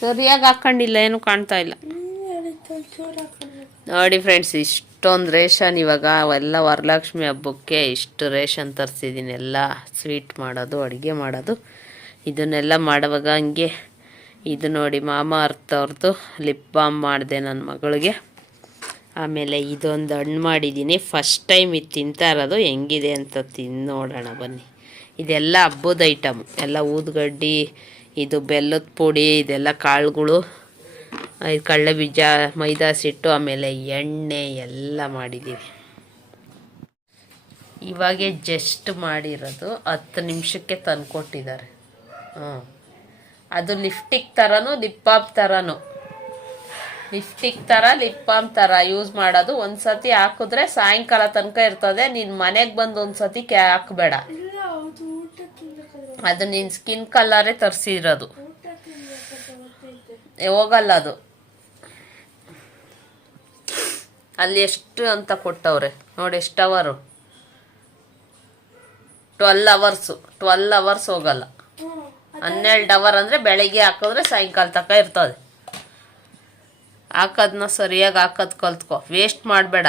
ಸರಿಯಾಗಿ ಹಾಕೊಂಡಿಲ್ಲ, ಏನು ಕಾಣ್ತಾ ಇಲ್ಲ. ನೋಡಿ ಫ್ರೆಂಡ್ಸ್ ಇಷ್ಟೊಂದು ರೇಷನ್ ಇವಾಗ, ಅವೆಲ್ಲ ವರಲಕ್ಷ್ಮಿ ಹಬ್ಬಕ್ಕೆ ಇಷ್ಟು ರೇಷನ್ ತರಿಸಿದ್ದೀನಿ ಎಲ್ಲ ಸ್ವೀಟ್ ಮಾಡೋದು, ಅಡುಗೆ ಮಾಡೋದು. ಇದನ್ನೆಲ್ಲ ಮಾಡುವಾಗ ಹಂಗೆ ಇದು ನೋಡಿ ಮಾಮ ಅರ್ಥ ಅವ್ರದ್ದು ಲಿಪ್ ಬಾಮ್ ಮಾಡಿದೆ ನನ್ನ ಮಗಳಿಗೆ. ಆಮೇಲೆ ಇದೊಂದು ಹಣ್ಣು ಮಾಡಿದ್ದೀನಿ ಫಸ್ಟ್ ಟೈಮ್ ಇದು ತಿಂತಾ ಇರೋದು, ಹೆಂಗಿದೆ ಅಂತ ತಿಂದು ನೋಡೋಣ ಬನ್ನಿ. ಇದೆಲ್ಲ ಹಬ್ಬದ ಐಟಮ್ ಎಲ್ಲ ಊದ್ಗಡ್ಡಿ ಇದು ಬೆಲ್ಲದ ಪುಡಿ, ಇದೆಲ್ಲ ಕಾಳುಗಳು ಇದು ಕಡಲೆ ಬೀಜ, ಮೈದಾ ಸಿಟ್ಟು, ಆಮೇಲೆ ಎಣ್ಣೆ ಎಲ್ಲ ಮಾಡಿದ್ದೀವಿ ಇವಾಗೆ ಜಸ್ಟ್ ಮಾಡಿರೋದು ಹತ್ತು ನಿಮಿಷಕ್ಕೆ ತಂದುಕೊಟ್ಟಿದ್ದಾರೆ. ಹ್ಞೂ ಅದು ಲಿಫ್ಟಿಕ್ ಥರನೂ ಲಿಪ್ ಬಾಮ್ ಥರನೂ ಲಿಫ್ಟಿಕ್ ಥರ ಲಿಪ್ ಬಾಮ್ ಥರ ಯೂಸ್ ಮಾಡೋದು. ಒಂದು ಸತಿ ಹಾಕಿದ್ರೆ ಸಾಯಂಕಾಲ ತನಕ ಇರ್ತದೆ. ನೀನು ಮನೆಗೆ ಬಂದು ಒಂದು ಸತಿ ಕ್ಯಾ ಹಾಕಬೇಡ ಇಲ್ಲ ಹೌದು ಊಟ ತಿನ್ಬೇಕಾದ್ರೆ ಅದು ನಿನ್ನ ಸ್ಕಿನ್ ಕಲರೇ ತರಿಸಿರೋದು. ಹೋಗಲ್ಲ ಅದು. ಅಲ್ಲಿ ಎಷ್ಟು ಅಂತ ಕೊಟ್ಟವ್ರೆ. ನೋಡಿ, ಎಷ್ಟು ಅವರು ಟ್ವೆಲ್ ಅವರ್ಸು ಟ್ವೆಲ್ ಅವರ್ಸ್ ಹೋಗಲ್ಲ. ಹನ್ನೆರಡು ಅವರ್ ಅಂದರೆ ಬೆಳಿಗ್ಗೆ ಹಾಕಿದ್ರೆ ಸಾಯಂಕಾಲ ತನಕ ಇರ್ತದೆ. ಹಾಕೋದನ್ನ ಸರಿಯಾಗಿ ಹಾಕೋದು ಕಲ್ತ್ಕೊ. ವೇಸ್ಟ್ ಮಾಡಬೇಡ.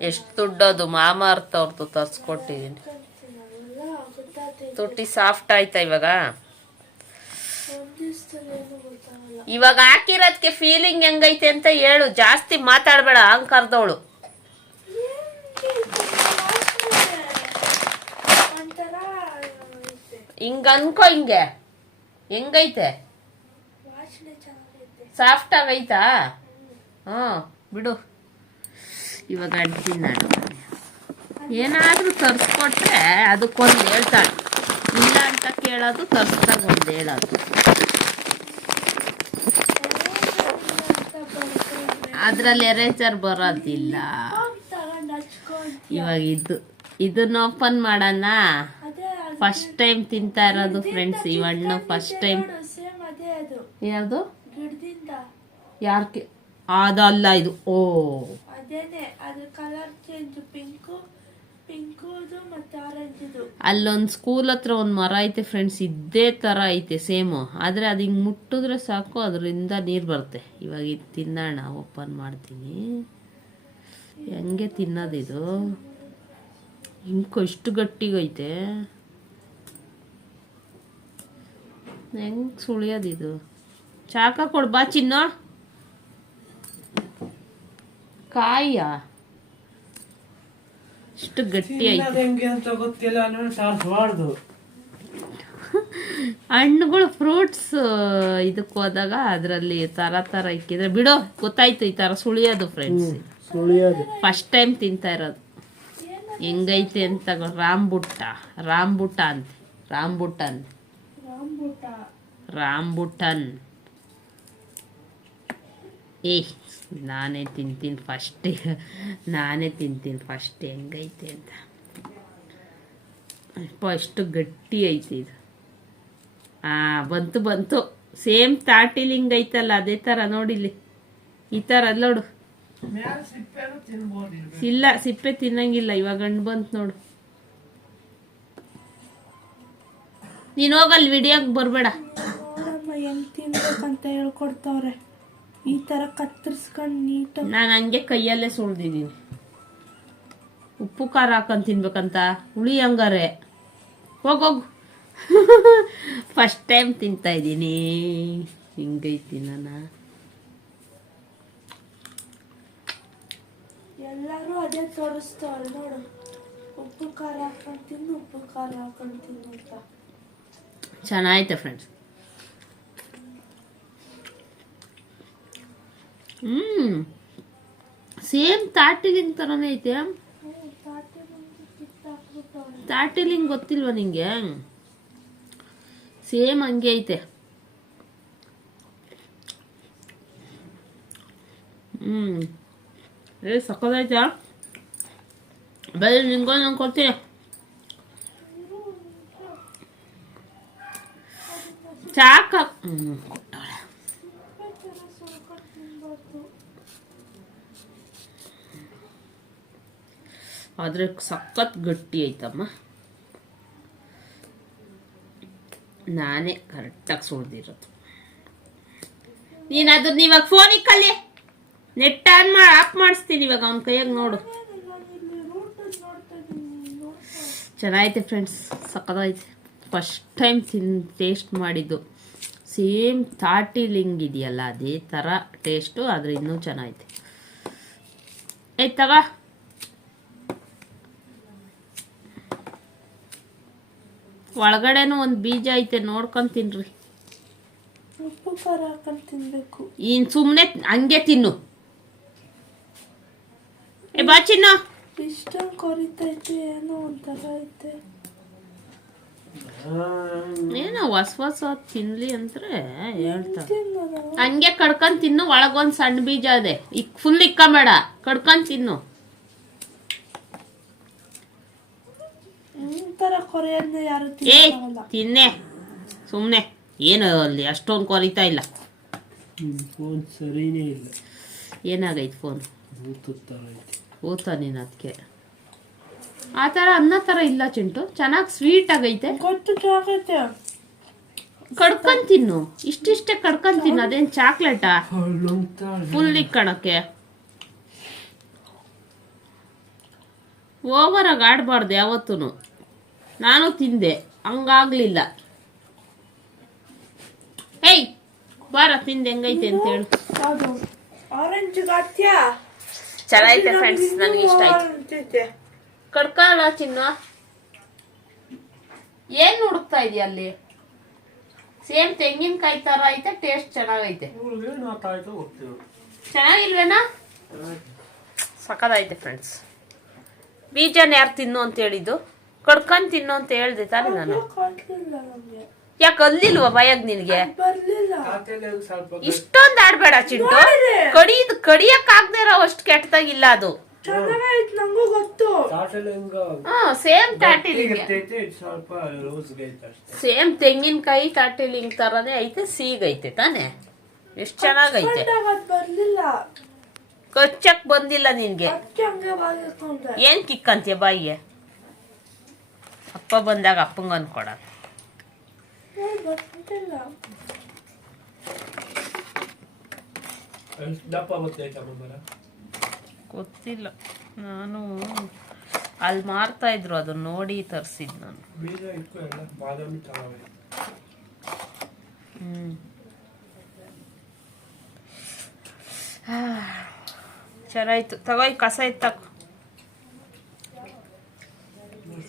ಎಷ್ಟು ದುಡ್ಡದು ಮಾಮ ಅರ್ಥ ಅವ್ರದ್ದು ತರಿಸ್ಕೊಟ್ಟಿದ್ದೀನಿ ತುಟಿ ಸಾಫ್ಟ್ ಆಯ್ತಾ ಇವಾಗ? ಇವಾಗ ಹಾಕಿರೋದಕ್ಕೆ ಫೀಲಿಂಗ್ ಹೆಂಗೈತೆ ಅಂತ ಹೇಳು. ಜಾಸ್ತಿ ಮಾತಾಡಬೇಡ ಅಹಂಕಾರದವಳು. ಹಿಂಗ ಅನ್ಕೋ ಹಿಂಗೆ. ಹೆಂಗೈತೆ? ಸಾಫ್ಟ್ ಆಗೈತಾ? ಹ್ಞೂ, ಬಿಡು. ಇವಾಗ ಅಂತೀನಿ ನಾನು. ಏನಾದರೂ ತರಿಸ್ಕೊಟ್ರೆ ಅದಕ್ಕೊಂದು ಹೇಳ್ತಾಳೆ. ಅಂತ ತರ್ಸ್ದಾಗ ಒಂದು ಹೇಳೋದು. ಅದರಲ್ಲಿ ಎರೇಚರ್ ಬರೋದಿಲ್ಲ. ಇವಾಗ ಇದು, ಇದನ್ನ ಓಪನ್ ಮಾಡೋಣ. ಫಸ್ಟ್ ಟೈಮ್ ತಿಂತಾ ಇರೋದು ಫ್ರೆಂಡ್ಸ್ ಈ ಹಣ್ಣು ಫಸ್ಟ್ ಟೈಮ್ ಅದೇ ಅದು ಯಾವುದು? ಗಿಡದಿಂದ ಯಾರ್ಕೆ? ಅದಲ್ಲ ಇದು. ಓ. ಅದೇನೆ ಅದ್ರ ಕಲರ್ ಚೇಂಜ್ ಪಿಂಕು ಅಲ್ಲೊಂದು ಸ್ಕೂಲ್ ಹತ್ರ ಒಂದು ಮರ ಐತೆ ಫ್ರೆಂಡ್ಸ್ ಇದೇ ಥರ ಐತೆ ಸೇಮು ಆದರೆ ಅದು ಹಿಂಗೆ ಮುಟ್ಟಿದ್ರೆ ಸಾಕು, ಅದರಿಂದ ನೀರು ಬರುತ್ತೆ. ಇವಾಗ ಇದು ತಿನ್ನೋಣ ಓಪನ್ ಮಾಡ್ತೀನಿ. ಹೆಂಗೆ ತಿನ್ನೋದಿದು ಹಿಂಗೆ ಇಷ್ಟು ಗಟ್ಟಿಗೈತೆ ಹೆಂಗೆ ಸುಳಿಯೋದಿದು ಚಾಕ ಕೊಡ್ಬಾ ಚಿನ್ನ. ಕಾಯ ಇಷ್ಟು ಗಟ್ಟಿ ಐತೆ ಹೆಂಗೆ ಅಂತ ಗೊತ್ತಿಲ್ಲ ಅನ್ನೋ ಸಾರಿಸಬಾರ್ದು ಹಣ್ಣುಗಳು ಫ್ರೂಟ್ಸ್ ಇದಕ್ಕೆ ಹೋದಾಗ ಅದರಲ್ಲಿ ಥರ ಥರ ಇಕ್ಕಿದ್ರೆ ಬಿಡೋ ಗೊತ್ತಾಯ್ತು ಈ ಥರ ಸುಳಿಯೋದು ಫ್ರೆಂಡ್ಸ್ ಸುಳಿಯೋದು. ಫಸ್ಟ್ ಟೈಮ್ ತಿಂತಾ ಇರೋದು. ಹೆಂಗೈತೆ ಅಂತ ಗೊ- ರಾಂಬುಟ್ಟ ರಾಂಬುಟ ಅಂತೆ. ರಾಂಬುಟನ್ ರಾಮ್ ರಾಂಬುಟನ್ ಏಯ್ ನಾನೇ ತಿಂತೀನಿ ಫಸ್ಟ್ ನಾನೇ ತಿಂತೀನಿ ಫಸ್ಟ್ ಹೆಂಗೈತೆ ಅಂತ. ಫಸ್ಟು ಗಟ್ಟಿ ಐತೆ ಇದು. ಆ ಬಂತು ಬಂತು. ಸೇಮ್ ತಾಟಿಲಿ ಹಿಂಗೈತಲ್ಲ ಅದೇ ಥರ ನೋಡಿಲಿ ಈ ಥರ ಅದ್ ನೋಡು. ಇಲ್ಲ ಸಿಪ್ಪೆ ತಿನ್ನಂಗಿಲ್ಲ ಇವಾಗ ಗಂಡು ಬಂತು ನೋಡು. ನೀನು ಹೋಗಲ್ಲ ವಿಡಿಯೋಗೆ ಬರಬೇಡ. ಹೆಂಗ್ ತಿನ್ಬೇಕಂತ ಹೇಳ್ಕೊಡ್ತಾವ್ರೆ. ಈ ತರ ಕತ್ತರಿಸ್ಕೊಂಡು ನೀಟಾಗಿ ನಾನು ಹಂಗೆ ಕೈಯಲ್ಲೇ ಸುಳ್ದಿದ್ದೀನಿ ಉಪ್ಪು ಖಾರ ಹಾಕೊಂಡು ತಿನ್ಬೇಕಂತ ಹುಳಿ ಹಂಗಾರೆ. ಹೋಗೋಗು ಫಸ್ಟ್ ಟೈಮ್ ತಿಂತಾ ಇದ್ದೀನಿ. ಹಿಂಗೈತಿ ನಾನು. ಎಲ್ಲರೂ ಅದೇ ತೋರಿಸ್ತಾರೆ ನೋಡು. ಉಪ್ಪು ಖಾರ ಹಾಕೊಂಡು ತಿನ್ನು ಉಪ್ಪು ಖಾರ ಹಾಕೊಂಡು ತಿನ್ನು ಅಂತ. ಚೆನ್ನಾಗೈತೆ ಫ್ರೆಂಡ್ಸ್ ಹ್ಮ್. ಸೇಮ್ ತಾಟಿಲಿಂಗ್ ಥರನೇ ಐತೆ. ತಾಟಿಲಿಂಗ್ ಗೊತ್ತಿಲ್ವಾ ನಿಂಗೆ? ಸೇಮ್ ಹಂಗೆ ಐತೆ. ಹ್ಮ್. ಏ ಸಕ್ಕದಾಯ್ತಾ ಬರೀ ನಿಂಗೋ ನಂಗೆ ಕೊಡ್ತೀನಿ ಚಾಕ. ಹ್ಞೂ ಕೊಟ್ಟವಳೆ ಈ ತರ ಸುಳ್ಕೊಂಡ್ ತಿನ್ಬಾರ್ದು ಆದರೆ ಸಖತ್ ಗಟ್ಟಿ ಐತಮ್ಮ. ನಾನೇ ಕರೆಕ್ಟಾಗಿ ಸುಳ್ದಿರೋದು. ನೀನು ಅದನ್ನ ಇವಾಗ ಫೋನಿಗೆ ಕಲಿ ನೆಟ್ ಆನ್ ಮಾಡಿ ಆಫ್ ಮಾಡಿಸ್ತೀನಿ ಇವಾಗ ಅವ್ನ ಕೈಯಾಗ ನೋಡು. ಚೆನ್ನಾಗೈತೆ ಫ್ರೆಂಡ್ಸ್ ಸಖತ್ತೈತೆ ಫಸ್ಟ್ ಟೈಮ್ ತಿನ್ ಟೇಸ್ಟ್ ಮಾಡಿದ್ದು. ಸೇಮ್ ತಾಟಿ ಲಿಂಗ್ ಇದೆಯಲ್ಲ, ಅದೇ ಥರ ಟೇಸ್ಟು ಆದರೆ ಇನ್ನೂ ಚೆನ್ನಾಗೈತೆ. ಆಯ್ತವಾ ತಗ. ಒಳಗಡೆನೂ ಒಂದು ಬೀಜ ಐತೆ ನೋಡ್ಕೊಂಡು ತಿನ್ರಿ. ಉಪ್ಪು ಖಾರ ಹಾಕೊಂಡು ತಿನ್ಬೇಕು. ಇನ್ ಸುಮ್ಮನೆ ಹಂಗೆ ತಿನ್ನು. ಏ ಬಾ ಚಿನ್ನ. ಇಷ್ಟೊಂದು ಕೊರಿತೈತೆ ಏನೋ ಒಂಥರ ಐತೆ. ಏನೋ ಹೊಸ ಹೊಸ ತಿನ್ಲಿ ಅಂದ್ರೆ ಹೇಳ್ತಾರೆ ಹಂಗೆ ಕಡ್ಕೊಂಡ್ ತಿನ್ನು ಒಳಗೊಂದ್ ಸಣ್ಣ ಬೀಜ ಅದೇ. ಇಕ್ ಫುಲ್ ಇಕ್ಕಬೇಡ ಕಡ್ಕೊಂಡ್ ತಿನ್ನು. ಈ ಕೊರೆಯನ್ನ ಯಾರು ಏ ತಿನ್ನಲ್ಲ ತಿನ್ನೆ. ಸುಮ್ಮನೆ ಏನು ಅಲ್ಲಿ ಅಷ್ಟೊಂದು ಕೊರಿತಾ ಇಲ್ಲ. ಫೋನ್ ಸರಿನೇ ಇಲ್ಲ. ಏನಾಗೈತೆ ಫೋನ್ ಐತೆ. ಓದ್ತಾ ನೀನು ಅದಕ್ಕೆ ಆ ಥರ ಅನ್ನ ಥರ ಇಲ್ಲ ಚಿಂಟು. ಚೆನ್ನಾಗಿ ಸ್ವೀಟ್ ಆಗೈತೆ. ಗೊತ್ತು ಚಾಕೈತೆ ಕಡ್ಕೊಂಡ್ ತಿನ್ನು. ಇಷ್ಟಿಷ್ಟೇ ಕಡ್ಕೊಂಡ್ ತಿನ್ನು. ಅದೇನ್ ಚಾಕ್ಲೇಟಾ ಫುಲ್ ಇಕ್ಕಣಕ್ಕೆ ಓವರಾಗಿ ಆಡಬಾರ್ದು ಯಾವತ್ತೂ ನಾನು ತಿಂದೆ. ಹಂಗಾಗ್ಲಿಲ್ಲ. ಏಯ್ ಬಾರ ತಿಂದೆ ಹೆಂಗೈತೆ ಅಂತ ಹೇಳು. ಆರೆಂಜ್ ಗಾತ್ಯ? ಚೆನ್ನಾಗೈತೆ ಫ್ರೆಂಡ್ಸ್ ನನಗೆ ಇಷ್ಟ ಆಯ್ತು. ಕಡ್ಕಲ್ಲ ಚಿನ್ನ? ಏನ್ ಹುಡುಕ್ತಾ ಇದೀಯ ಅಲ್ಲಿ? ಸೇಮ್ ತೆಂಗಿನಕಾಯಿ ತರ ಐತೆ ಟೇಸ್ಟ್ ಚೆನ್ನಾಗೈತೆ. ಚೆನ್ನಾಗಿಲ್ವೇನಾ? ಸಕ್ಕದೈತೆ ಫ್ರೆಂಡ್ಸ್ ಬೀಜನ ಯಾರು ತಿನ್ನು ಅಂತ ಹೇಳಿದ್ದು? ಕಡ್ಕೊಂಡ್ ತಿನ್ನು ಅಂತ ಹೇಳ್ದೆ ತಾನೆ ನಾನು. ಯಾಕೆ ಅಲ್ಲಿಲ್ವಾ ಬಾಯಾಗ ನಿನ್ಗೆ? ಇಷ್ಟೊಂದು ಆತಲೆ ಸ್ವಲ್ಪ ಇಷ್ಟೊಂದ್ ಆಡ್ಬೇಡ ಚಿಂಟು. ಕಡಿದ್ ಕಡಿಯಕ್ ಆಗದೆ ಇರೋ ಅಷ್ಟು ಕೆಟ್ಟದಾಗಿಲ್ಲ ಅದು. ಸೇಮ್ ಸೇಮ್ ತೆಂಗಿನಕಾಯಿ ತಾಟಿಲಿಂಗ್ ತರನೇ ಐತೆ ಸೀಗೈತೆ ತಾನೆ. ಎಷ್ಟ್ ಚೆನ್ನಾಗೈತೆ ಕಚ್ಚಕ್ ಬಂದಿಲ್ಲ ನಿನ್ಗೆ. ಏನ್ ಕಿಕ್ ಅಂತೀಯ ಬಾಯಿಗೆ? ಅಪ್ಪ ಬಂದಾಗ ಅಪ್ಪಂಗ ಮಮ್ಮರ ಗೊತ್ತಿಲ್ಲ. ನಾನು ಅಲ್ಲಿ ಮಾರ್ತಾ ಇದ್ರು ಅದನ್ನ ನೋಡಿ ತರಿಸಿದ್ ನಾನು. ಚೆನ್ನಾಯ್ತು ತಗೋ ಈ ಕಸ ಎತ್ತಕ್ ಹೀಗೆ ಬಾದಾಮಿ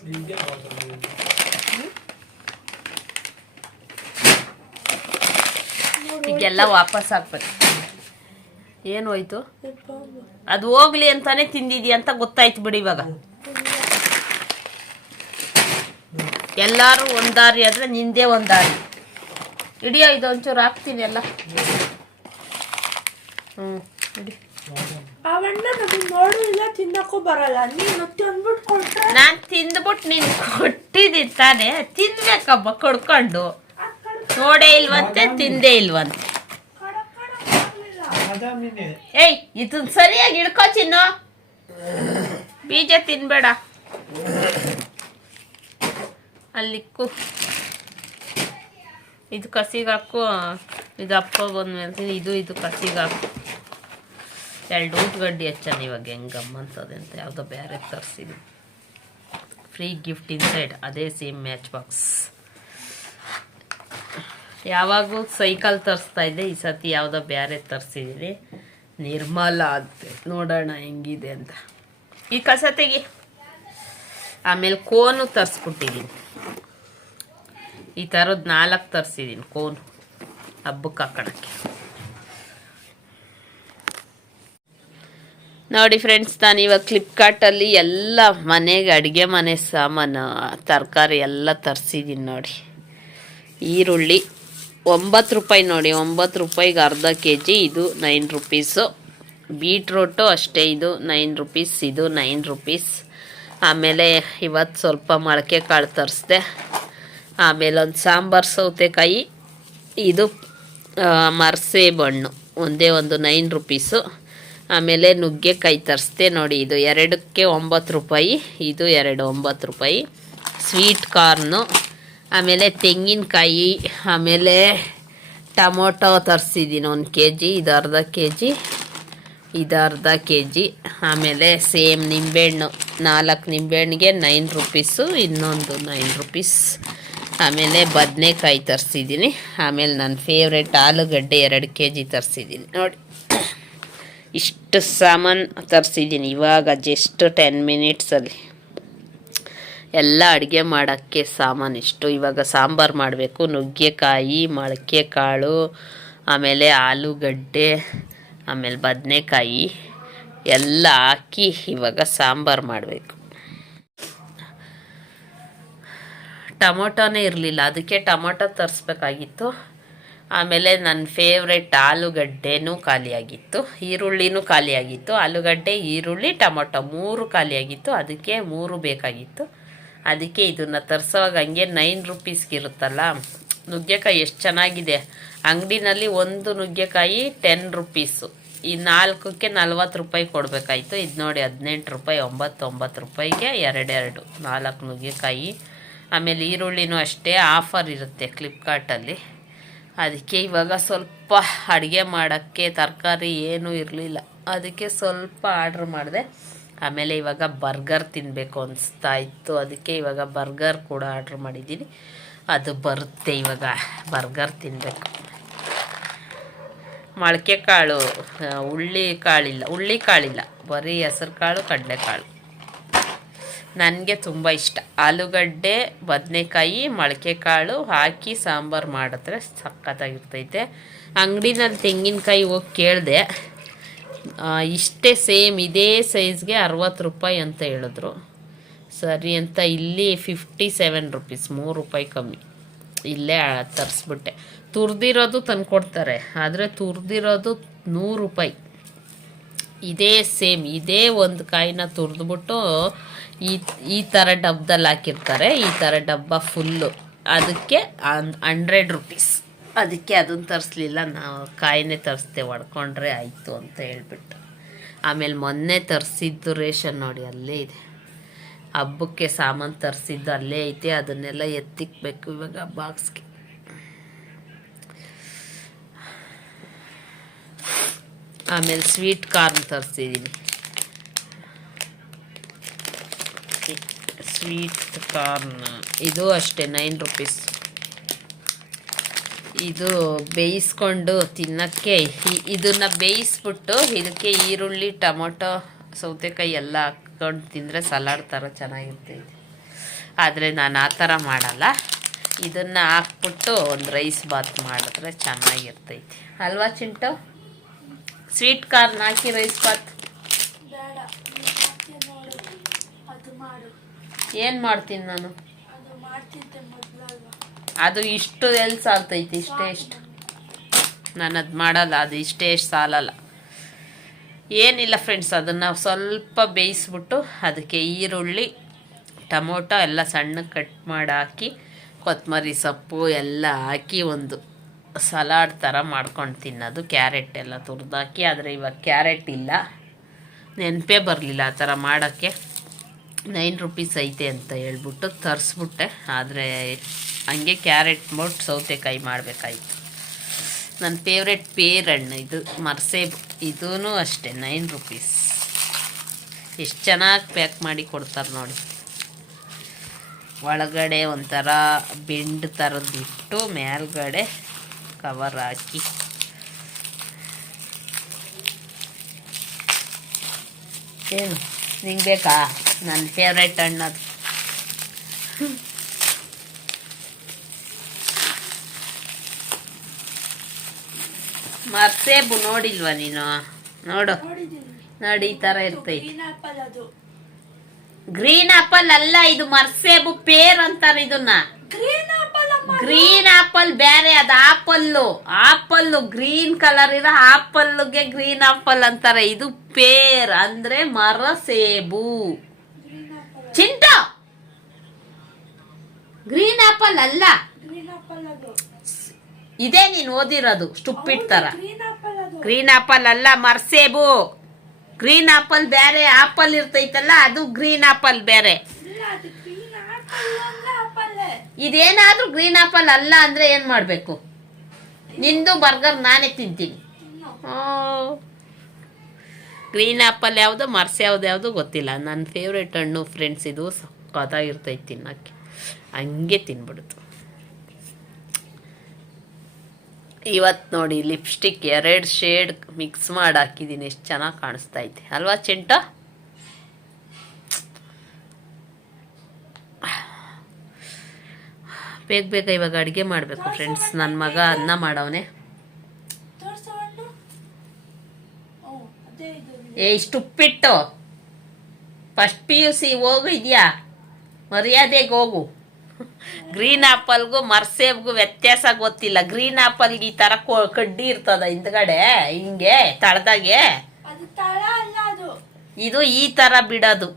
ಈಗೆಲ್ಲ ವಾಪಸ್ ಹಾಕ್ಬೇಕು ಏನು ಹೋಯ್ತು? ಅದು ಹೋಗ್ಲಿ ಅಂತಾನೆ ತಿಂದಿದ್ಯಾ ಅಂತ ಗೊತ್ತಾಯ್ತು ಬಿಡಿ ಇವಾಗ. ಎಲ್ಲಾರು ಒಂದಾರಿ ದಾರಿ ಆದ್ರೆ ನಿಂದೇ ಒಂದಾರಿ. ದಾರಿ ಇಡಿಯೋ ಇದು ಒಂಚೂರು ಹಾಕ್ತೀನಿ ಎಲ್ಲ. ಹ್ಮ್. ಅವಣ್ಣ ನಮಗೆ ನೋಡು, ಇಲ್ಲ ತಿನ್ನಕ್ಕೂ ಬರಲ್ಲ. ನೀನು ತಂದ್ಬಿಟ್ಟು ಕೊಟ್ರೆ? ನಾನ್ ತಿಂದ್ಬಿಟ್ಟು ನೀನ್ ಕೊಟ್ಟಿದ್ದೀನಿ ತಾನೇ ತಿನ್ಬೇಕಬ್ಬ ಕೊಡ್ಕೊಂಡು. ನೋಡೇ ಇಲ್ವಂತೆ, ತಿಂದೇ ಇಲ್ವಂತೆ. ಏಯ್, ಇದನ್ ಸರಿಯಾಗಿ ಹಿಡ್ಕೋ ಚಿನ್ನು. ಬೀಜ ತಿನ್ಬೇಡ. ಅಲ್ಲಿಕ್ಕು ಇದು ಕಸಿಗಾಕು, ಇದು ಅಪ್ಪ ಬಂದ್ಮೇಲೆ ಇದು ಇದು ಕಸಿಗೆ ಹಾಕು ಎರಡು ಊಟಗಡ್ಡಿ ಹಚ್ಚಾನ ಇವಾಗ ಹೆಂಗೆ ಗಮ್ಮಂತದೆ ಅಂತ ಯಾವುದೋ ಬೇರೆ ತರಿಸಿದ್ವಿ ಫ್ರೀ ಗಿಫ್ಟ್ ಇನ್ಸೈಡ್ ಅದೇ ಸೇಮ್ ಮ್ಯಾಚ್ ಬಾಕ್ಸ್ ಯಾವಾಗೂ ಸೈಕಲ್ ತರಿಸ್ತಾ ಇದ್ದೆ, ಈ ಸತಿ ಯಾವುದೋ ಬೇರೆ ತರಿಸಿದ್ದೀನಿ ನಿರ್ಮಲ ಅಂತೆ. ನೋಡೋಣ ಹೆಂಗಿದೆ ಅಂತ. ಈ ಕಸ ತೆಗಿ. ಆಮೇಲೆ ಕೋನು ತರಿಸ್ಬಿಟ್ಟಿದ್ದೀನಿ ಈ ಥರದ್ದು ನಾಲ್ಕು ತರಿಸಿದ್ದೀನಿ ಕೋನು. ಹಬ್ಬಕ್ಕೆ ಹಾಕೋಣಕ್ಕೆ. ನೋಡಿ ಫ್ರೆಂಡ್ಸ್ ನಾನು ಇವಾಗ ಫ್ಲಿಪ್ಕಾರ್ಟಲ್ಲಿ ಎಲ್ಲ ಮನೆಗೆ ಅಡುಗೆ ಮನೆ ಸಾಮಾನು, ತರಕಾರಿ ಎಲ್ಲ ತರಿಸಿದ್ದೀನಿ ನೋಡಿ. ಈರುಳ್ಳಿ ಒಂಬತ್ತು ರೂಪಾಯಿ ನೋಡಿ, ಒಂಬತ್ತು ರೂಪಾಯಿಗೆ ಅರ್ಧ ಕೆ ಜಿ ಇದು ನೈನ್ ರುಪೀಸು ಬೀಟ್ರೋಟು ಅಷ್ಟೇ, ಇದು ನೈನ್ ರುಪೀಸ್ ಇದು ನೈನ್ ರುಪೀಸ್ ಆಮೇಲೆ ಇವತ್ತು ಸ್ವಲ್ಪ ಮೊಳಕೆ ಕಾಳು ತರಿಸ್ದೆ. ಆಮೇಲೆ ಒಂದು ಸಾಂಬಾರು ಸೌತೆಕಾಯಿ, ಇದು ಮರ್ಸೆ ಬಣ್ಣು, ಒಂದೇ ಒಂದು ನೈನ್ ರುಪೀಸು ಆಮೇಲೆ ನುಗ್ಗೆಕಾಯಿ ತರಿಸ್ದೆ ನೋಡಿ, ಇದು ಎರಡಕ್ಕೆ ಒಂಬತ್ತು ರೂಪಾಯಿ, ಇದು ಎರಡು ಒಂಬತ್ತು ರೂಪಾಯಿ. ಸ್ವೀಟ್ ಕಾರ್ನು ಆಮೇಲೆ ತೆಂಗಿನಕಾಯಿ, ಆಮೇಲೆ ಟೊಮೊಟೊ ತರಿಸಿದ್ದೀನಿ ಒಂದು ಕೆ ಜಿ ಇದು ಅರ್ಧ ಕೆ ಜಿ ಇದು ಅರ್ಧ ಕೆ ಜಿ ಆಮೇಲೆ ಸೇಮ್ ನಿಂಬೆಹಣ್ಣು, ನಾಲ್ಕು ನಿಂಬೆಹಣ್ಣಿಗೆ ನೈನ್ ರುಪೀಸು ಇನ್ನೊಂದು ನೈನ್ ರುಪೀಸ್ ಆಮೇಲೆ ಬದನೆಕಾಯಿ ತರಿಸಿದ್ದೀನಿ. ಆಮೇಲೆ ನನ್ನ ಫೇವ್ರೆಟ್ ಆಲೂಗಡ್ಡೆ ಎರಡು ಕೆ ಜಿ ತರಿಸಿದ್ದೀನಿ. ನೋಡಿ. ಇಷ್ಟು ಸಾಮಾನು ತರಿಸಿದ್ದೀನಿ, ಇವಾಗ ಜಸ್ಟ್ ಟೆನ್ ಮಿನಿಟ್ಸಲ್ಲಿ ಎಲ್ಲ ಅಡುಗೆ ಮಾಡೋಕ್ಕೆ ಸಾಮಾನು ಇಷ್ಟು. ಇವಾಗ ಸಾಂಬಾರು ಮಾಡಬೇಕು, ನುಗ್ಗೆಕಾಯಿ ಮೊಳಕೆ ಕಾಳು ಆಮೇಲೆ ಆಲೂಗಡ್ಡೆ, ಆಮೇಲೆ ಬದನೆಕಾಯಿ ಎಲ್ಲ ಹಾಕಿ ಇವಾಗ ಸಾಂಬಾರು ಮಾಡಬೇಕು. ಟೊಮೊಟೊನೇ ಇರಲಿಲ್ಲ, ಅದಕ್ಕೆ ಟೊಮೊಟೊ ತರಿಸ್ಬೇಕಾಗಿತ್ತು. ಆಮೇಲೆ ನನ್ನ ಫೇವ್ರೆಟ್ ಆಲೂಗಡ್ಡೆನೂ ಖಾಲಿಯಾಗಿತ್ತು, ಈರುಳ್ಳಿನೂ ಖಾಲಿಯಾಗಿತ್ತು, ಆಲೂಗಡ್ಡೆ, ಈರುಳ್ಳಿ, ಟೊಮೊಟೊ ಮೂರು ಖಾಲಿಯಾಗಿತ್ತು, ಅದಕ್ಕೆ ಮೂರು ಬೇಕಾಗಿತ್ತು. ಅದಕ್ಕೆ ಇದನ್ನು ತರಿಸೋವಾಗ ಹಂಗೆ ನೈನ್ ರುಪೀಸ್ಗೆ ಇರುತ್ತಲ್ಲ, ನುಗ್ಗೆಕಾಯಿ ಎಷ್ಟು ಚೆನ್ನಾಗಿದೆ. ಅಂಗಡಿನಲ್ಲಿ ಒಂದು ನುಗ್ಗೆಕಾಯಿ ಟೆನ್ ರುಪೀಸು ಈ ನಾಲ್ಕಕ್ಕೆ ನಲ್ವತ್ತು ರೂಪಾಯಿ ಕೊಡಬೇಕಾಯ್ತು. ಇದು ನೋಡಿ ಹದಿನೆಂಟು ರೂಪಾಯಿ ಒಂಬತ್ತು ಒಂಬತ್ತು ರೂಪಾಯಿಗೆ ಎರಡೆರಡು, ನಾಲ್ಕು ನುಗ್ಗೆಕಾಯಿ. ಆಮೇಲೆ ಈರುಳ್ಳಿನೂ ಅಷ್ಟೇ ಆಫರ್ ಇರುತ್ತೆ ಫ್ಲಿಪ್ಕಾರ್ಟಲ್ಲಿ ಅದಕ್ಕೆ ಇವಾಗ ಸ್ವಲ್ಪ ಅಡುಗೆ ಮಾಡೋಕ್ಕೆ ತರಕಾರಿ ಏನೂ ಇರಲಿಲ್ಲ. ಅದಕ್ಕೆ ಸ್ವಲ್ಪ ಆರ್ಡ್ರ್ ಮಾಡಿದೆ. ಆಮೇಲೆ ಇವಾಗ ಬರ್ಗರ್ ತಿನ್ನಬೇಕು ಅನಿಸ್ತಾ ಇತ್ತು. ಅದಕ್ಕೆ ಇವಾಗ ಬರ್ಗರ್ ಕೂಡ ಆರ್ಡ್ರ್ ಮಾಡಿದ್ದೀನಿ. ಅದು ಬರುತ್ತೆ ಇವಾಗ. ಬರ್ಗರ್ ತಿನ್ನಬೇಕು ಮೊಳಕೆ ಕಾಳು ಹುಳ್ಳಿ ಕಾಳಿಲ್ಲ. ಉಳ್ಳಿ ಕಾಳಿಲ್ಲ. ಬರೀ ಹೆಸರು ಕಾಳು ಕಡಲೆಕಾಳು. ನನಗೆ ತುಂಬ ಇಷ್ಟ. ಆಲೂಗಡ್ಡೆ, ಬದನೆಕಾಯಿ ಮೊಳಕೆ ಕಾಳು ಹಾಕಿ ಸಾಂಬಾರು ಮಾಡಿದ್ರೆ ಸಖತ್ತಾಗಿರ್ತೈತೆ. ಅಂಗಡಿನಲ್ಲಿ ತೆಂಗಿನಕಾಯಿ ಹೋಗಿ ಕೇಳಿದೆ ಇಷ್ಟೇ ಸೇಮ್ ಇದೇ ಸೈಜ್ಗೆ ಅರವತ್ತು ರೂಪಾಯಿ ಅಂತ ಹೇಳಿದ್ರು. ಸರಿ ಅಂತ ಇಲ್ಲಿ ಫಿಫ್ಟಿ ಸೆವೆನ್ ರುಪೀಸ್ ಮೂರು ರೂಪಾಯಿ ಕಮ್ಮಿ. ಇಲ್ಲೇ ತರಿಸ್ಬಿಟ್ಟೆ. ತುರ್ದಿರೋದು ತಂದ್ಕೊಡ್ತಾರೆ ಆದರೆ ತುರ್ದಿರೋದು ನೂರು ರೂಪಾಯಿ. ಇದೇ ಸೇಮ್, ಇದೇ ಒಂದು ಕಾಯಿನ ತುರಿದ್ಬಿಟ್ಟು ಈ ಈ ಥರ ಡಬ್ದಲ್ಲಿ ಹಾಕಿರ್ತಾರೆ, ಈ ಥರ ಡಬ್ಬ ಫುಲ್ಲು ಅದಕ್ಕೆ ಹಂಡ್ರೆಡ್ ರುಪೀಸ್ ಅದಕ್ಕೆ ಅದನ್ನು ತರಿಸ್ಲಿಲ್ಲ, ನಾವು ಕಾಯಿನೇ ತರಿಸ್ದೆ, ಒಡ್ಕೊಂಡ್ರೆ ಆಯಿತು ಅಂತ ಹೇಳ್ಬಿಟ್ಟು. ಆಮೇಲೆ ಮೊನ್ನೆ ತರಿಸಿದ್ದು ರೇಷನ್ ನೋಡಿ, ಅಲ್ಲೇ ಇದೆ. ಹಬ್ಬಕ್ಕೆ ಸಾಮಾನು ತರಿಸಿದ್ದು ಅಲ್ಲೇ ಐತೆ, ಅದನ್ನೆಲ್ಲ ಎತ್ತಿಕ್ಬೇಕು ಇವಾಗ ಬಾಕ್ಸ್ಗೆ. ಆಮೇಲೆ ಸ್ವೀಟ್ ಕಾರ್ನ್ ತರಿಸಿದ್ದೀನಿ ಸ್ವೀಟ್ ಕಾರ್ನ್ ಇದು ಅಷ್ಟೇ ನೈನ್ ರುಪೀಸ್ ಇದು ಬೇಯಿಸ್ಕೊಂಡು ತಿನ್ನೋಕ್ಕೆ ಇದನ್ನು ಬೇಯಿಸ್ಬಿಟ್ಟು ಇದಕ್ಕೆ ಈರುಳ್ಳಿ, ಟೊಮೊಟೊ, ಸೌತೆಕಾಯಿ ಎಲ್ಲ ಹಾಕ್ಕೊಂಡು ತಿಂದರೆ ಸಲಾಡ್ ಥರ ಚೆನ್ನಾಗಿರ್ತೈತೆ ಆದರೆ ನಾನು ಆ ಥರ ಮಾಡಲ್ಲ. ಇದನ್ನು ಹಾಕ್ಬಿಟ್ಟು ಒಂದು ರೈಸ್ ಬಾತ್ ಮಾಡಿದ್ರೆ ಚೆನ್ನಾಗಿರ್ತೈತೆ. ಅಲ್ವಾ ಚಿಂಟು? ಸ್ವೀಟ್ ಕಾರ್ನ್ ಹಾಕಿ ರೈಸ್ ಬಾತ್ ಬೇಡ ನೀನ್ ಮಾಡ್ತೀಯ ನೋಡು ಅದು ಮಾಡು ಏನು ಮಾಡ್ತೀನಿ ನಾನು? ಅದು ಇಷ್ಟು ಎಲ್ಲಿ ಸಾಲ್ತೈತಿ ಇಷ್ಟೇ ಇಷ್ಟು. ನಾನು ಅದು ಮಾಡಲ್ಲ ಅದು ಇಷ್ಟೇ ಎಷ್ಟು ಸಾಲಲ್ಲ. ಏನಿಲ್ಲ ಫ್ರೆಂಡ್ಸ್ ಅದನ್ನು ಸ್ವಲ್ಪ ಬೇಯಿಸ್ಬಿಟ್ಟು ಅದಕ್ಕೆ ಈರುಳ್ಳಿ ಟೊಮೊಟೊ ಎಲ್ಲ ಸಣ್ಣ ಕಟ್ ಮಾಡಿ ಹಾಕಿ ಕೊತ್ತಂಬರಿ ಸೊಪ್ಪು ಎಲ್ಲ ಹಾಕಿ ಒಂದು ಸಲಾಡ್ ಥರ ಮಾಡ್ಕೊಂಡು ತಿನ್ನೋದು ಕ್ಯಾರೆಟ್ ಎಲ್ಲ ತುರಿದಾಕಿ ಆದರೆ ಇವಾಗ ಕ್ಯಾರೆಟ್ ಇಲ್ಲ. ನೆನಪೇ ಬರಲಿಲ್ಲ ಆ ಥರ ಮಾಡೋಕ್ಕೆ. ನೈನ್ ರುಪೀಸ್ ಐತೆ ಅಂತ ಹೇಳ್ಬಿಟ್ಟು ತರಿಸ್ಬಿಟ್ಟೆ. ಆದರೆ ಹಂಗೆ ಕ್ಯಾರೆಟ್ ಮೊಟ್ಟು ಸೌತೆಕಾಯಿ ಮಾಡಬೇಕಾಯ್ತು. ನನ್ನ ಫೇವ್ರೆಟ್ ಪೇರಣ್ಣು ಇದು ಮರ್ಸೇಬು ಇದೂ ಅಷ್ಟೇ, ನೈನ್ ರುಪೀಸ್. ಎಷ್ಟು ಚೆನ್ನಾಗಿ ಪ್ಯಾಕ್ ಮಾಡಿ ಕೊಡ್ತಾರೆ ನೋಡಿ. ಒಳಗಡೆ ಒಂಥರ ಬೆಂಡ್ ಥರದ್ದಿಟ್ಟು ಮೇಲ್ಗಡೆ ಕವರ್ ಹಾಕಿ. ಏನು, ನಿಂಗೆ ಬೇಕಾ? ನನ್ನ ಫೇವ್ರೆಟ್ ಹಣ್ಣದು ಮರ್ಸೇಬು ನೋಡಿಲ್ವಾ ನೀನು? ನೋಡು. ನೋಡಿ ಈ ತರ ಇರ್ತೈತಿ. ಗ್ರೀನ್ ಆಪಲ್ ಅಲ್ಲ ಇದು ಮರ್ಸೇಬು ಪೇರ್ ಅಂತಾರೆ ಇದನ್ನ. ಗ್ರೀನ್ ಆಪಲ್ ಅಮ್ಮ ಗ್ರೀನ್ ಆಪಲ್ ಬೇರೆ ಅದು ಆಪಲ್ಲು. ಆಪಲ್ಲು ಗ್ರೀನ್ ಕಲರ್ ಇರೋ ಆಪಲ್ಗೆ ಗ್ರೀನ್ ಆಪಲ್ ಅಂತಾರೆ. ಇದು ಪೇರ್ ಅಂದ್ರೆ ಮರ ಸೇಬು ಗ್ರೀನ್ ಆಪಲ್ ಚಿಂಟ ಗ್ರೀನ್ ಆಪಲ್ ಅಲ್ಲ. ಇದೇ ನೀನು ಓದಿರೋದು ಸ್ಟುಪ್ಪಿಟ್ ತರ ಗ್ರೀನ್ ಆಪಲ್ ಅಲ್ಲ ಮರ್ಸೇಬು. ಗ್ರೀನ್ ಆಪಲ್ ಬೇರೆ ಆಪಲ್ ಇರ್ತೈತಲ್ಲ ಅದು ಗ್ರೀನ್ ಆಪಲ್ ಬೇರೆ. ಇದೇನಾದ್ರೂ ಗ್ರೀನ್ ಆಪಲ್ ಅಲ್ಲ ಅಂದ್ರೆ ಏನ್ ಮಾಡ್ಬೇಕು? ನಿಂದು ಬರ್ಗರ್ ನಾನೇ ತಿಂತೀನಿ. ಗ್ರೀನ್ ಆ್ಯಪಲ್ ಯಾವುದು ಮರ್ಸ್ ಯಾವ್ದು ಯಾವುದು ಗೊತ್ತಿಲ್ಲ. ನನ್ನ ಫೇವ್ರೆಟ್ ಹಣ್ಣು ಫ್ರೆಂಡ್ಸ್ ಇದು ಸಖತ್ತಾಗಿರ್ತೈತಿ ತಿನ್ನೋಕ್ಕೆ. ಹಂಗೆ ತಿನ್ಬಿಡ್ತು. ಇವತ್ತು ನೋಡಿ ಲಿಪ್ಸ್ಟಿಕ್ ಎರಡು ಶೇಡ್ ಮಿಕ್ಸ್ ಮಾಡಿ ಹಾಕಿದ್ದೀನಿ ಎಷ್ಟು ಚೆನ್ನಾಗಿ ಕಾಣಿಸ್ತಾ ಐತೆ. ಅಲ್ವಾ ಚಿಂಟ? ಬೇಗ ಬೇಗ ಇವಾಗ ಅಡುಗೆ ಮಾಡಬೇಕು ಫ್ರೆಂಡ್ಸ್ ನನ್ನ ಮಗ ಅನ್ನ ಮಾಡವನೆ. ಏ, ಇಷ್ಟು ಉಪ್ಪಿಟ್ಟು. ಫಸ್ಟ್ ಪಿ ಯು ಸಿ ಹೋಗು ಇದೆಯಾ? ಮರ್ಯಾದೆಗೆ ಹೋಗು. ಗ್ರೀನ್ ಆಪಲ್ಗೂ ಮರ್ಸೇಬ್ಗೂ ವ್ಯತ್ಯಾಸ ಗೊತ್ತಿಲ್ಲ. ಗ್ರೀನ್ ಆಪಲ್ಗೆ ಈ ತರ ಕಡ್ಡಿ ಇರ್ತದ ಹಿಂದ್ಗಡೆ ಹಿಂಗೆ ತಳದಾಗೆ. ಇದು ಈ ತರ ಬಿಡೋದು.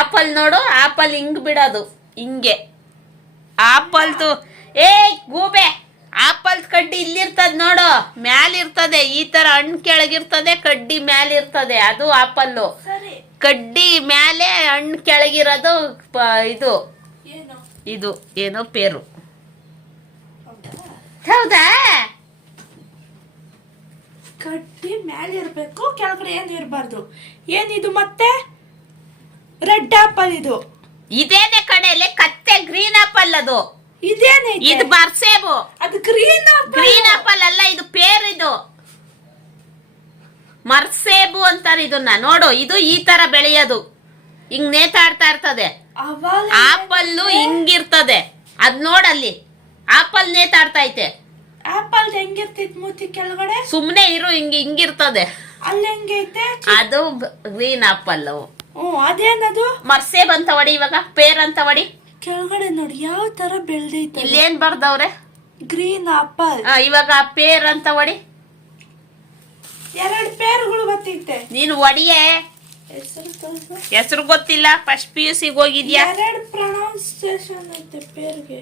ಆಪಲ್ ನೋಡು ಆಪಲ್ ಹಿಂಗ್ ಬಿಡೋದು. ಹಿಂಗೆ. ಆಪಲ್ದು ಏ ಗೂಬೆ ಆಪಲ್ ಕಡ್ಡಿ ಇಲ್ಲಿರ್ತದ ನೋಡು. ಮ್ಯಾಲಿರ್ತದೆ ಈ ತರ ಹಣ್ಣು ಕೆಳಗಿರ್ತದೆ ಕಡ್ಡಿ ಮ್ಯಾಲಿರ್ತದೆ. ಅದು ಆಪಲ್ಲು ಸರಿ. ಕಡ್ಡಿ ಮೇಲೆ ಹಣ್ಣು ಕೆಳಗಿರೋದು ಇದು. ಏನು? ಇದು ಏನೋ ಪೇರು. ಹೌದಾ? ಕಡ್ಡಿ ಮೇಲೆ ಇರ್ಬೇಕು ಕೆಳಗಡೆ ಏನು ಇರಬಾರ್ದು. ಏನಿದು ಮತ್ತೆ? ರೆಡ್ ಆಪಲ್ ಇದು. ಇದೇನೆ ಕಡೆಯಲ್ಲಿ ಕತ್ತೆ ಗ್ರೀನ್ ಆಪಲ್ ಅದು. ಇದೇನೆ ಇದು ಬರ್ಸೇಬು. ಅದು ಗ್ರೀನ್ ಗ್ರೀನ್ ಆಪಲ್ ಅಲ್ಲ ಇದು ಪೇರ್ ಇದು ಮರ್ಸೇಬು ಅಂತಾರೆ ಇದನ್ನ. ನೋಡು ಇದು ಈ ತರ ಬೆಳೆಯೋದು. ಹಿಂಗ್ ನೇತಾಡ್ತಾ ಇರ್ತದೆ. ಆಪಲ್ಲು ಹಿಂಗಿರ್ತದೆ. ಅದ್ ನೋಡಲ್ಲಿ. ಆಪಲ್ ನೇತಾಡ್ತಾ ಐತೆ. ಆಪಲ್ ಹೆಂಗಿರ್ತಿತ್ ಮೂತಿ ಕೆಳಗಡೆ? ಸುಮ್ನೆ ಇರು ಹಿಂಗ್ ಹಿಂಗಿರ್ತದೆ. ಅಲ್ಲಿ ಹೆಂಗೈತೆ ಅದು ಗ್ರೀನ್ ಆಪಲ್ ಅದೇನದು? ಮರ್ಸೇಬ್ ಅಂತ ಹೊಡಿ ಇವಾಗ. ಪೇರ್ ಅಂತ ಹೊಡಿ ಕೆಳಗಡೆ ನೋಡಿ ಯಾವ ತರ ಬೆಳ್ದೈತೆ ಇಲ್ಲೇನ್ ಬರ್ದವ್ರೆ? Green apple. ಇವಾಗ ಪೇರ್ ಅಂತ ಹೊಡಿ ಎರಡು ಪೇರುಗಳು ಗೊತ್ತೈತೆ ನೀನು ಒಡಿಯೇ. ಹೆಸರು ಗೊತ್ತಿಲ್ಲ ಫಸ್ಟ್ ಪಿ ಯು ಸಿಗೆ ಹೋಗಿದ್ಯಾ? ಎರಡು ಪ್ರೊನೌನ್ಸಿಯೇಷನ್ ಐತೆ ಪೇರ್ಗೆ.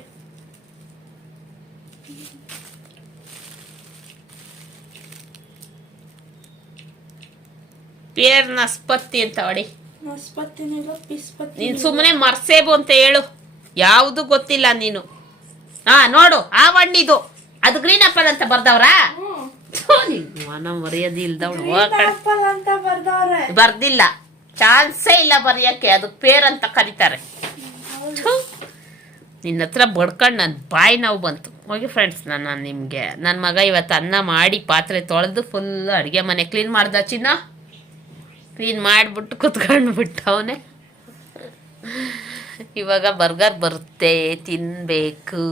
ಪೇರ್ ನಸ್ಪತ್ತಿ ಅಂತ ಹೊಡಿ. ನೀನ್ ಸುಮ್ಮನೆ ಮರ್ಸೇಬು ಅಂತ ಹೇಳು. ಯಾವುದು ಗೊತ್ತಿಲ್ಲ ನೀನು. ಹಾ ನೋಡು ಆ ಹಣ್ಣಿದು. ಅದು ಗ್ರೀನ್ ಆಪಲ್ ಅಂತ ಬರ್ದವ್ರಾ? ಮನ ಮರ್ಯಾದೆ ಇಲ್ದವಳು. ಬರ್ದಿಲ್ಲ. ಚಾನ್ಸೇ ಇಲ್ಲ ಬರೆಯಕ್ಕೆ. ಅದು ಪೇರ್ ಅಂತ ಕರೀತಾರೆ. ನಿನ್ನ ಹತ್ರ ಬಡ್ಕೊಂಡು ನನ್ನ ಬಾಯಿ ನಾವು ಬಂತು. ಹೋಗಿ ಫ್ರೆಂಡ್ಸ್ ನಾನು ನಿಮಗೆ. ನನ್ನ ಮಗ ಇವತ್ತು ಅನ್ನ ಮಾಡಿ ಪಾತ್ರೆ ತೊಳೆದು ಫುಲ್ ಅಡುಗೆ ಮನೆ ಕ್ಲೀನ್ ಮಾಡ್ದ ಚಿನ್ನ. ಕ್ಲೀನ್ ಮಾಡಿಬಿಟ್ಟು ಕುತ್ಕೊಂಡು ಬಿಟ್ಟವನೆ ಇವಾಗ ಬರ್ಗರ್ ಬರುತ್ತೆ ತಿನ್ನಬೇಕು